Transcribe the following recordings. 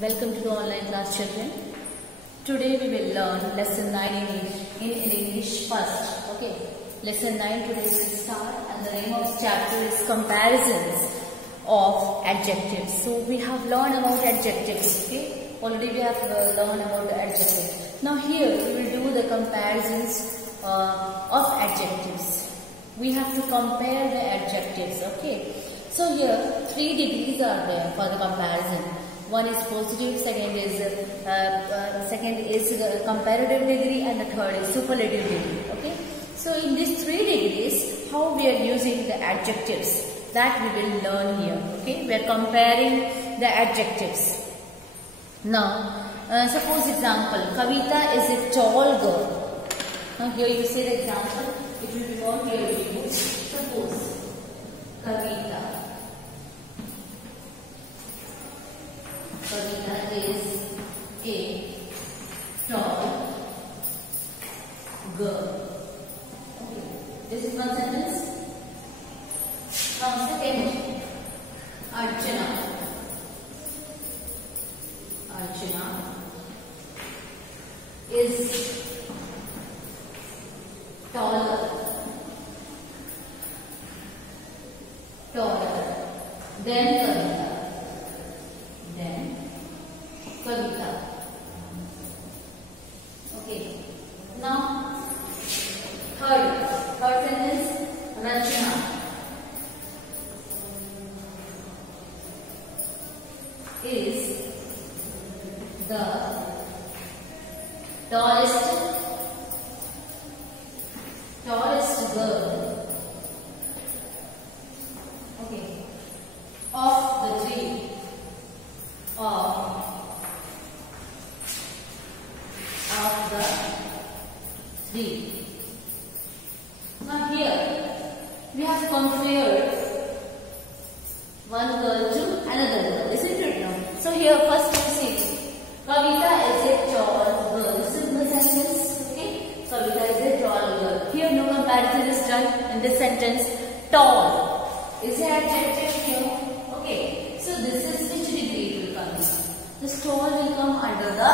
Welcome to the online class, children. Today we will learn lesson 9 in English first. Okay, lesson 9 today will start, and the name of the chapter is comparisons of adjectives. So we have learned about adjectives. Okay, already we have learned about the adjectives. Now here we will do the comparisons of adjectives. We have to compare the adjectives. Okay, so here 3 degrees are there for the comparison. One is positive, second is the comparative degree, and the third is superlative degree. Okay, so in these 3 degrees, how we are using the adjectives, that we will learn here. Okay, we are comparing the adjectives. Now, suppose example, Kavita is a tall girl. Now here you see the example. It will be more clear to you. Suppose Kavita is a tall girl. Okay. This is one sentence. Now second, Archana is taller than Kavita. Okay. Now third sentence, Rachna is the tallest girl. Okay. Of the three. Now here we have compared one girl to another girl, isn't it now? So here first you see, Kavita is a tall girl. Simple sentence. Okay, Kavita is a tall girl. Here no comparison is done in this sentence. Tall is an adjective here. Okay, so this is which degree it will come? This tall will come under the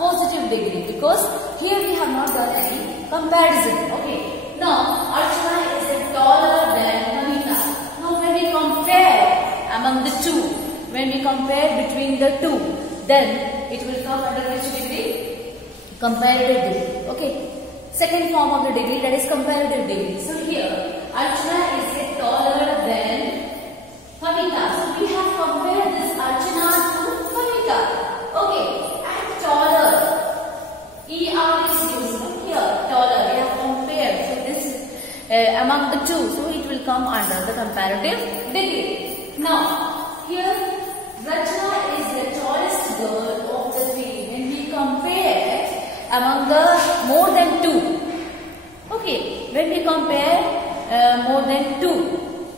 positive degree, because here we have not done any comparison. Okay, now Archana is taller than Kavita. Now when we compare among the two, when we compare between the two, then it will come under which degree? Comparative degree. Okay, second form of the degree, that is comparative degree. So here Archana is taller than Kavita. So we have compared this Archana to Kavita. Okay, and taller. ER is used here. Taller. We have compared. So this is among the two. So it will come under the comparative degree. Now here Rachna is the tallest girl of the three. When we compare among the more than two. Okay, when we compare more than two.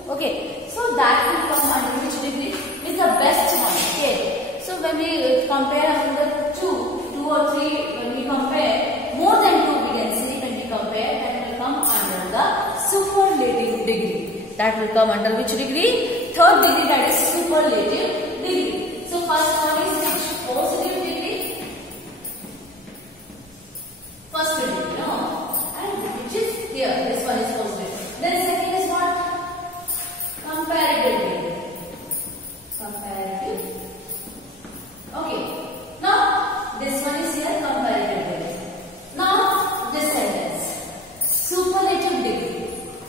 Okay, so that will come under which degree? Is the best one. Okay, so when we compare among the two or three, when we compare more than two, we can see when we compare, that will come under the superlative degree. That will come under which degree? Third degree, that is superlative degree. So first one is which? Positive degree. First degree, no? And which is here, this one is positive. Then second is what? Comparative degree. Comparative. Okay. Now this one is here, comparative degree. Now this sentence, superlative degree.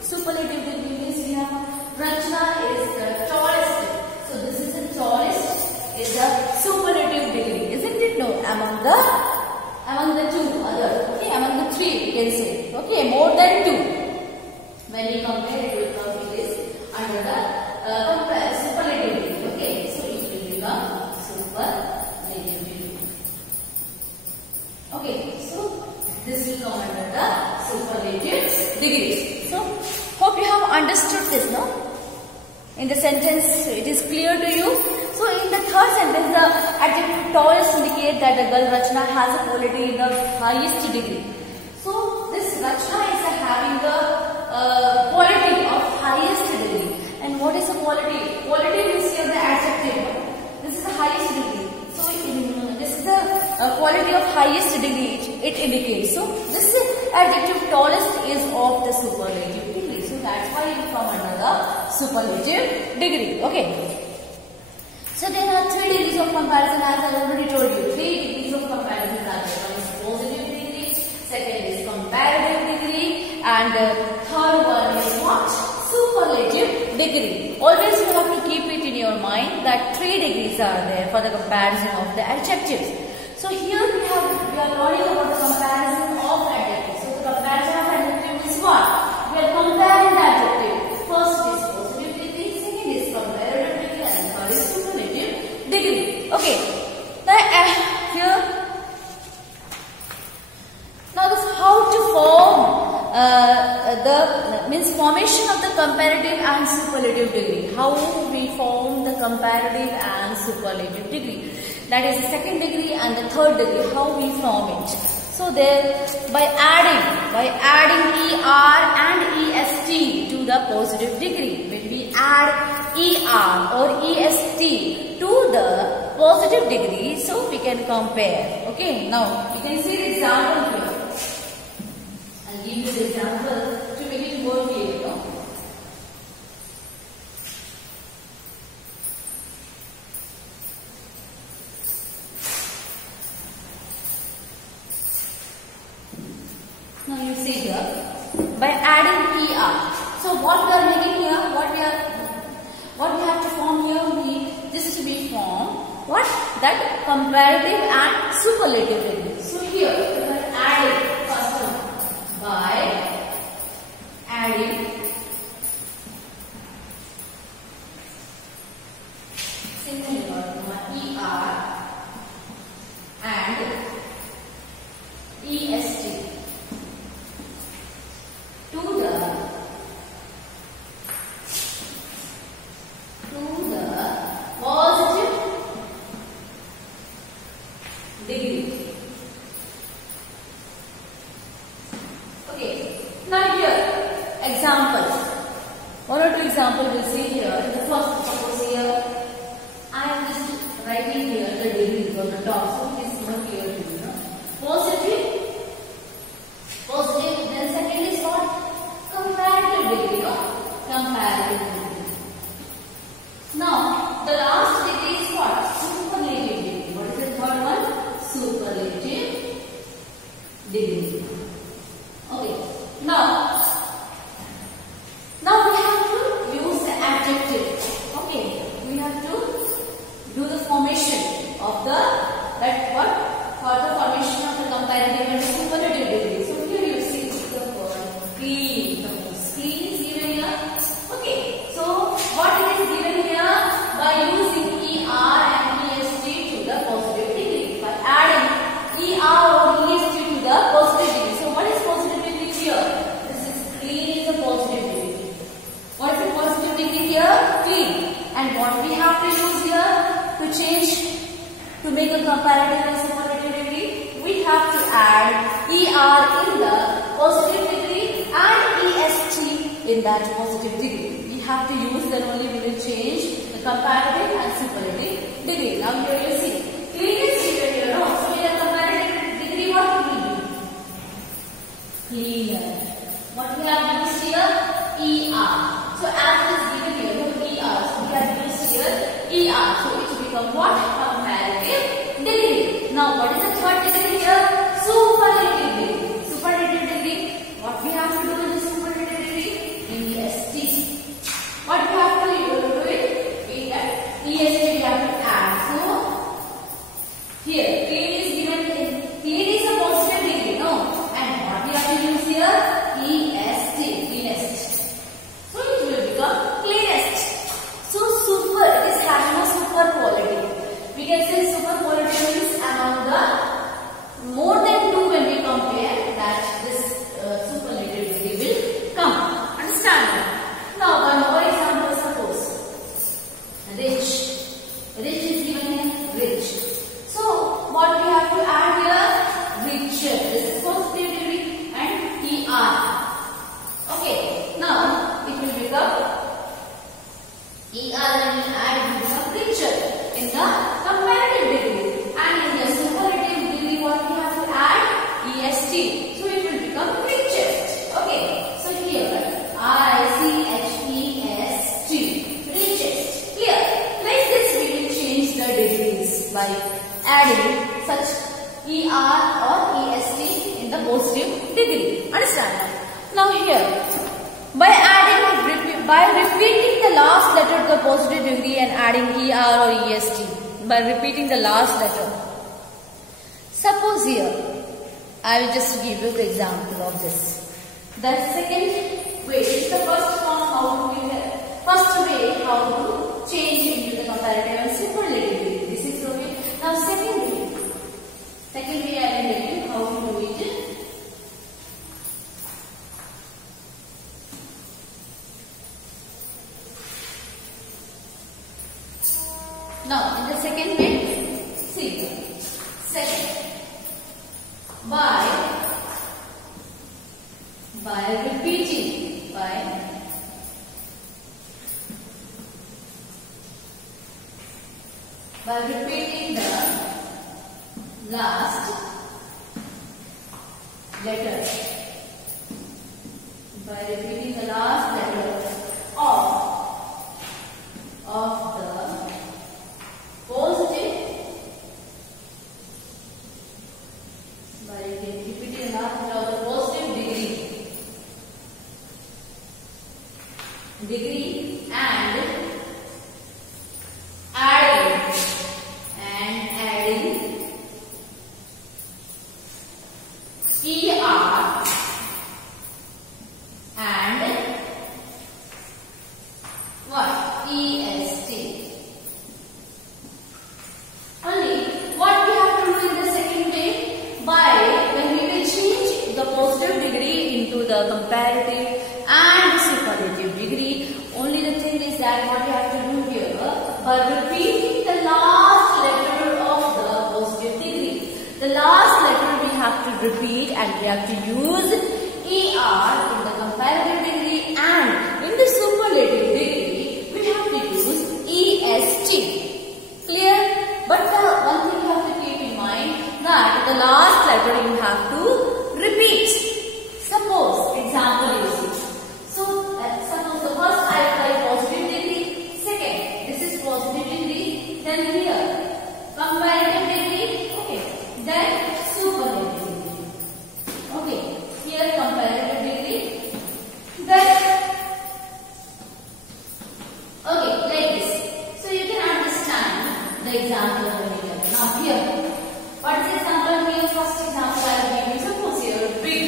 Superlative degree means we have Rachna is the tallest. So this is the tallest, is the superlative degree, isn't it? No, among the two other. Okay, among the three we can say. Okay, more than two. When we compare, it will come with this under the superlative degree. Okay, so it will become superlative degree. Okay, so this will come under the superlative degrees. So hope you have understood this, no? In the sentence, it is clear to you. So in the third sentence, the adjective tallest indicate that the girl Rachna has a quality in the highest degree. So this Rachna is having the quality of highest degree. And what is the quality? Quality means here the adjective. This is the highest degree. So in quality of highest degree it indicates. So this adjective tallest is of the superlative degree. So that's why it come under the superlative degree. Okay. So there are 3 degrees of comparison, as I already told you. 3 degrees of comparison are there. One is positive degree, second is comparative degree, and third one is what? Superlative degree. Always you have to keep it in your mind that 3 degrees are there for the comparison of the adjectives. So here we are learning about the comparison of adjectives. So the comparison of adjectives is what? We are comparing the adjective. First is positive degree, second is comparative degree, and third is superlative degree. Okay. Now this how to form formation of the comparative and superlative degree. How we form the comparative and superlative degree. That is the second degree and the third degree. How we form it. So there, by adding ER and EST to the positive degree. When we add ER or EST to the positive degree, so we can compare. Okay, now you can see the example here. I'll give you the example to make it more clear. Now you see here, by adding ER. So what we are making here, what we have to form here, this to be formed, what? That comparative and superlative degree. So here we are adding first one by adding single ER and EST to the positive degree. Okay. Now here examples. One or two examples we'll see here. The first, suppose here I am just writing here the degrees on the top, so it is more clear to you. Positive. Then second is what? Comparative degree. Comparative degree. Now the last degree is what? Superlative degree. What is the third one? Superlative degree. Okay. Now we have to use the adjective. Okay. We have to do the formation of for the formation of the comparative and superlative degree. So here you see the word clean. Clean is given here. Okay. So what it is given here? By using ER and EST to the positive degree. By adding ER or EST to the positive degree. So what is positive degree here? This is clean is a positive degree. What is the positive degree here? Clean. And what we have to use here to change, to make a comparative and superlative degree, we have to add ER in the positive degree and EST in that positive degree. We have to use, then only we will change the comparative and superlative degree. Now here you see, clean is given here, no? So in a comparative degree, what will we do? Cleaner. What we have used here? ER. So as it is given here, no ER. So we have used here ER. So it will become what? Comparative degree. Now what is the third degree here? Superlative degree. Superlative degree. What we have to do in the superlative degree? EST. What we have to do it? EST we have to add. So here clean is given. Clean is a positive degree, no? And what we have to use here? EST. Cleanest. So it will become cleanest. So super, it is having a super quality. We can say super quality means among the by adding such ER or EST in the positive degree. Understand? Now here, by repeating the last letter to the positive degree and adding ER or EST, by repeating the last letter. Suppose here, I will just give you the example of this. The second way is the first form how to give it. First way how to change into the comparative and superlative degree. This is the way. Now second way I will tell you how to do it. Now in the second way, see, second, by repeating, by repeating the last letter, by repeating the last letter of the positive, by repeating the last letter of the positive degree and adding ER and what? EST. Only what we have to do in the second way, when we will change the positive degree into the comparative and superlative degree. Only the thing is that what we have to do here, by repeating the last letter of the positive degree. The last letter we have to repeat and we have to use ER in the comparative degree, and in the superlative degree we have to use EST. Clear? But the one thing you have to keep in mind that the last letter you have to repeat. Suppose, example you see. Suppose the first I apply positive degree, second, this is positive degree, then here, comparative degree, okay, then superlative degree. Okay, here comparative degree, then, okay, like this. So you can understand the example over here. Now here, what is the example here? First example I will give you. Suppose here, big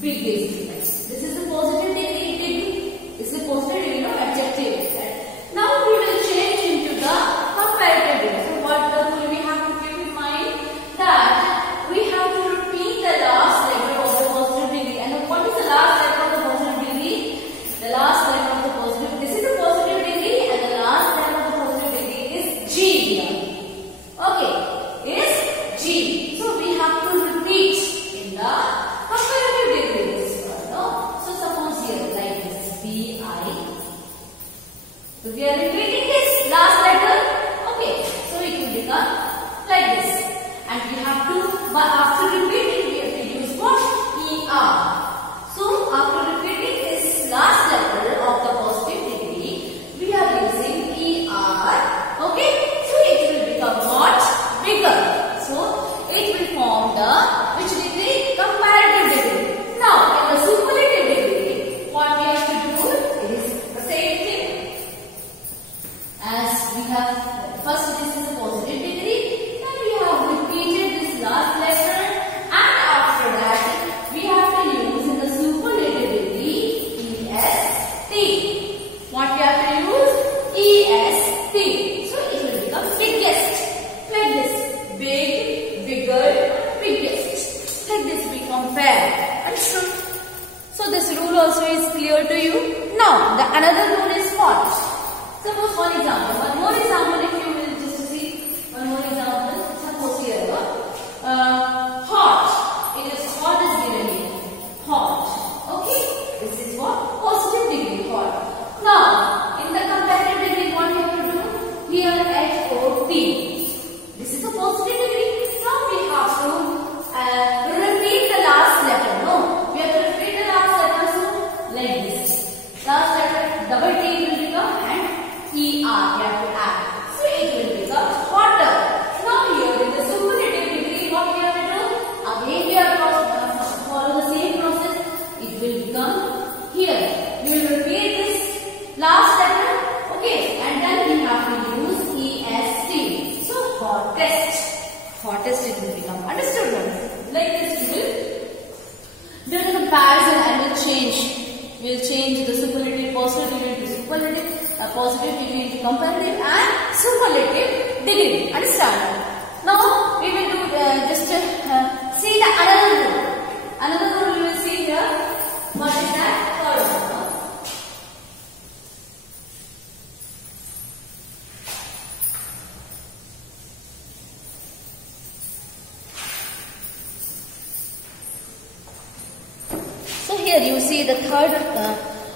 degree. This is a positive degree. This is a positive degree, no adjective. Now we will change into the comparative degree. So what we have to keep in mind that we have to repeat the last letter of the positive degree. And what is the last letter of the positive degree? The last letter of the positive. This is the positive degree, and the last letter of the positive degree is G here. Okay, is G. So we have to repeat in the comparative degree. So suppose here like this, BI. So we are repeating this last letter. Okay, so it will become like this. And we have to, but after repeating, we have to use what? ER. So after repeating this last letter of the positive degree, we are using ER. Okay, so it will become what? Bigger. So it will form the which degree? Comparative degree. Now in the superlative degree, what we have to do is the same thing. As we have, first this is a positive degree, then we have repeated this last letter, and after that we have to use in the superlative degree EST. What we have to use? EST. So it will become biggest. Like this. Big, bigger, biggest. Like this we compare. Understood? So this rule also is clear to you. Now the another rule is what? Suppose one more example if you will just see one more example. Suppose here hot. It is hot is given here. Hot. Okay. This is what? Positive degree hot. Now in the comparative degree what we have to do? Here HOT. This is a positive degree. Now we have to repeat the last letter. No, we have to repeat the last letter. So like this. Last letter double T will become and ER. We have to add. So test it will become. Understood? Like this we will do the comparison and we'll change the superlative positive degree into superlative, positive degree into comparative and superlative degree. Understand? Now we will do just see the another rule. Another rule we will see here. What is that? Third one. So here you see the third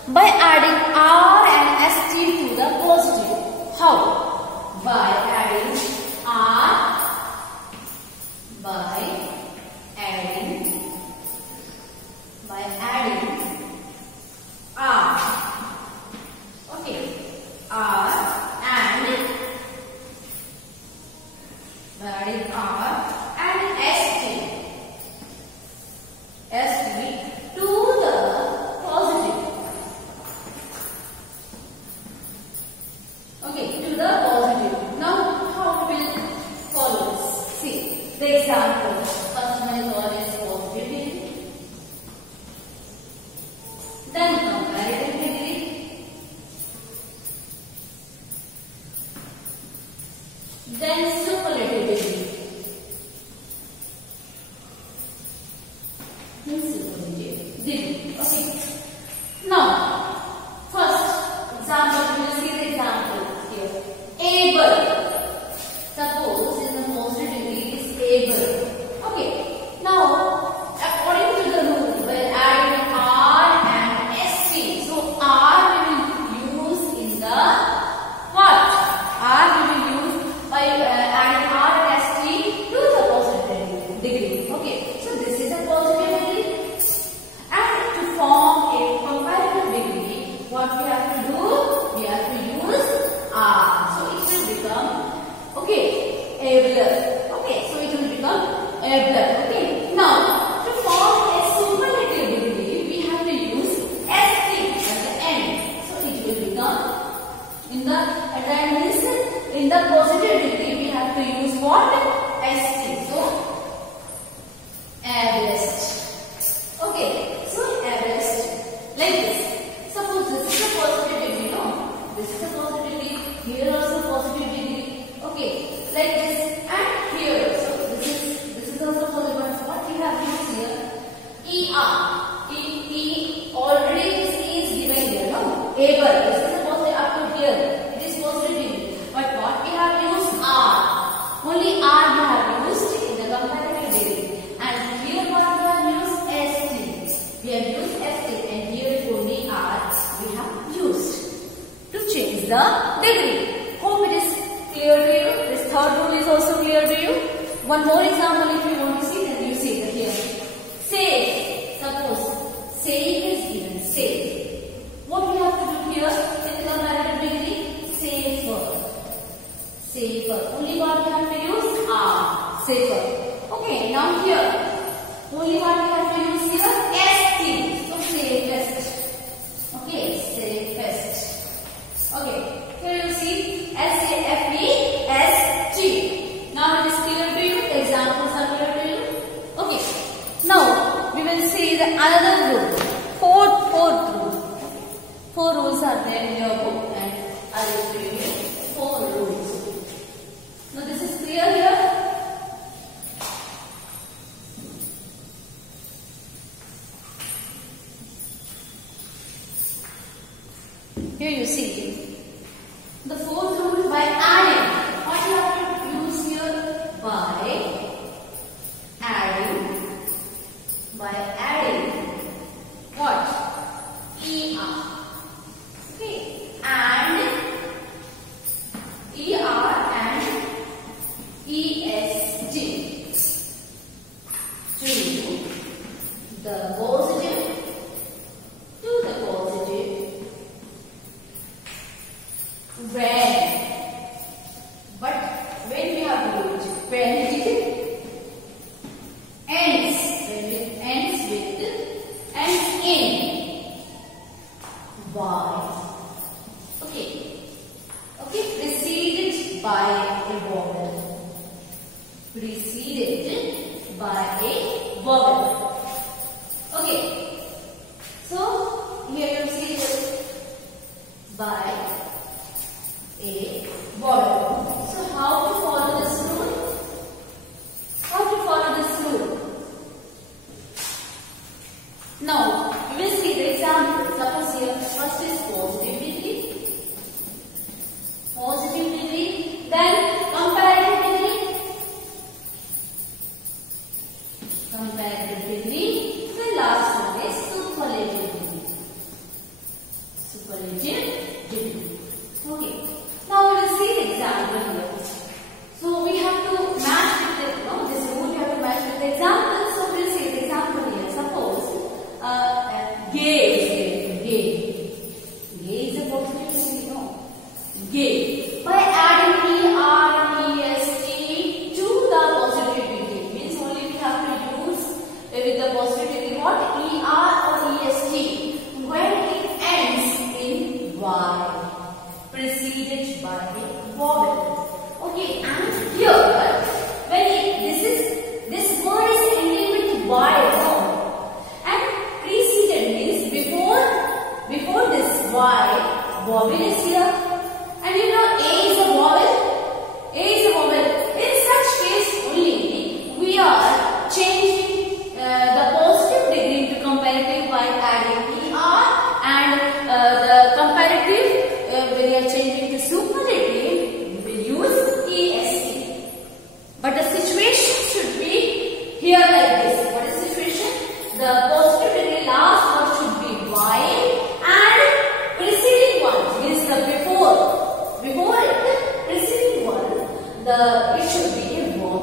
by adding R and ST to the positive. How? By adding R, by adding R. Okay, R and by adding R and ST to the positive. Okay, to the positive. Now, how we will follow this? See the example. First one is always positive degree, then comparative degree, then superlative degree. Okay. Now, first example, we will see the example here. Able. Suppose in the positive degree is able. Okay. Now, according to the rule, we'll add R and ST. So, R we will use in the what? R we will use by adding R and ST to the positive degree. Okay. So, this is a positive degree. And to form a comparative degree, what we have to do? We have to use R. So it will become, okay, abler. Okay, so it will become abler. Okay, now to form a superlative degree, we have to use ST at the end. So it will become, in the positive degree, we have to use what? ST. So, ablest. Okay. So, ablest, like this. Suppose this is a positive degree, no? This is a positive degree, here also positive degree. Okay, like this, and here also. This is also positive, but what we have used here? ER. Already this E is given here, no? Able. This is a positive up to here. It is positive degree. But what we have used? R. Only R we have used in the comparative degree. And here what we have used? ST. We have used ST and here only R we have used to change the degree. Hope it is clear to you. This third rule is also clear to you. One more example if you want to see, then you see that here. Safe. Suppose safe is given. Safe. What we have to do here in the comparative degree? Safer. Safer. Only what we have to use? R. Safer. Okay, now here. Only what we have to use here? ST. So safest. Okay, safest. Okay, here you see SAFEST. Now it is clear to you. The examples are clear to you. Okay. Now we will see the another rule. Fourth rule. 4 rules are there in your book, and I will show you 4 rules. Now this is clear here. Here you see the 4th rule by adding. What you have to use here? By adding what? ER. Okay, and ER and EST to the positive, to the positive. When, but when we have used, when it ends, when it ends with and in. Why? Okay, preceded by a vowel. Preceded vowel. Okay. So here you see this by a vowel. So how to follow this rule? How to follow this rule? Now we will see the example. Suppose here first is positive degree, then comparative degree, the last one is superlative degree. Okay. Now we will see the example here. So we have to match with the, this rule we have to match with the example. So we will see the example here. Suppose gay is a positive degree, no? Gay. By adding ER, EST to the positive degree, means only we have to use with the positive degree what? ER or EST when it ends in Y, preceded by a vowel. Okay, and here when this word is ending with Y, no? And preceded means before this Y, vowel is here. And you know A is a vowel. A is a vowel. In such case only we are changing the positive degree into comparative by adding ER, and the comparative when we are changing to superlative we will use EST. But the situation should be here like this. What is the situation? The positive degree last word should be Y, and preceding one means the before it, preceding one, it should be a vowel.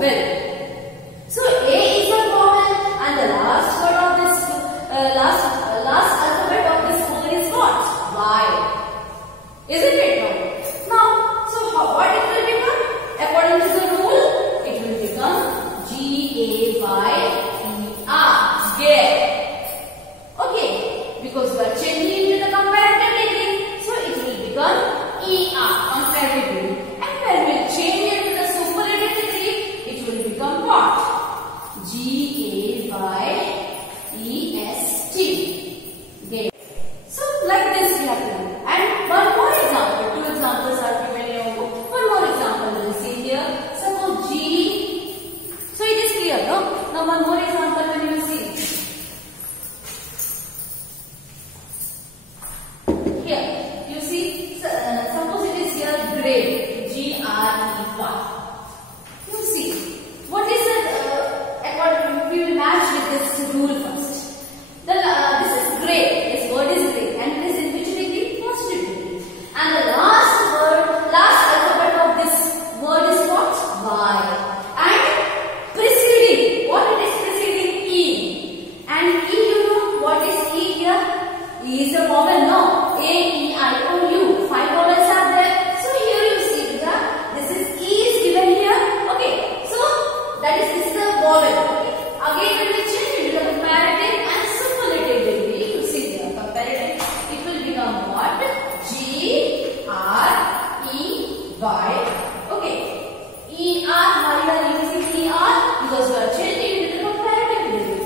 So A is a vowel, and the last word of this last alphabet of this word is what? Y. Isn't it? Now, so what it will become? According to the rule, it will become G-A-Y-E-R. Gay. Okay, because we are changing into the comparative degree, so it will become ER, comparative degree. And when we change it to the superlative degree, it will become what? G-A-Y-E-S-T. Gay. So like this we have to do. And one more example, 2 examples are given here. One more example we will see here. Suppose G. So it is clear, no? Now one more example when you see. Here, you see, suppose it is here grey, G-R-E-Y. You see, what is the, we will match with this rule first. This is grey, this word is grey, and it is in which degree? Positive degree. And the last alphabet of this word is what? Y. And preceding, what it is preceding? E. And E, you know what is E here? E is a vowel, no? A, E, I, O, U. 5 vowels are there. So here you see that this is E is given here. Okay. So this is the vowel. Okay. Again when we change it to the comparative and superlative degree, you see the comparative, it will become what? G, R, E, Y. Okay. E, R, why we are using E, R? Because we are changing it to the comparative degree.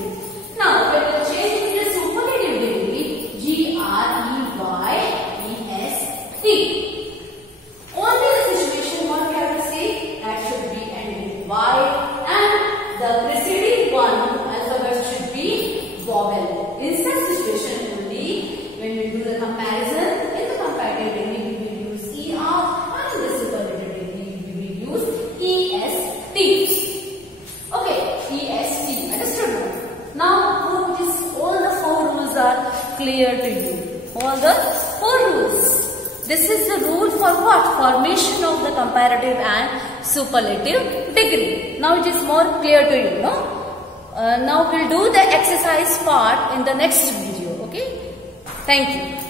Now when we change it to the superlative degree, G, R, E, Y, E, S, T. Only the situation what we have to say, that should be ending with Y, and the preceding one alphabet should be vowel. In such situation only, when we do the comparison, in the comparative degree we will use ER, and in the superlative degree we will use EST. Okay, EST. Understood? Now, all the 4 rules are clear to you. All the 4 rules. This is the rule for what? Formation of the comparative and superlative degree. Now it is more clear to you, no? Now we'll do the exercise part in the next video. Okay? Thank you.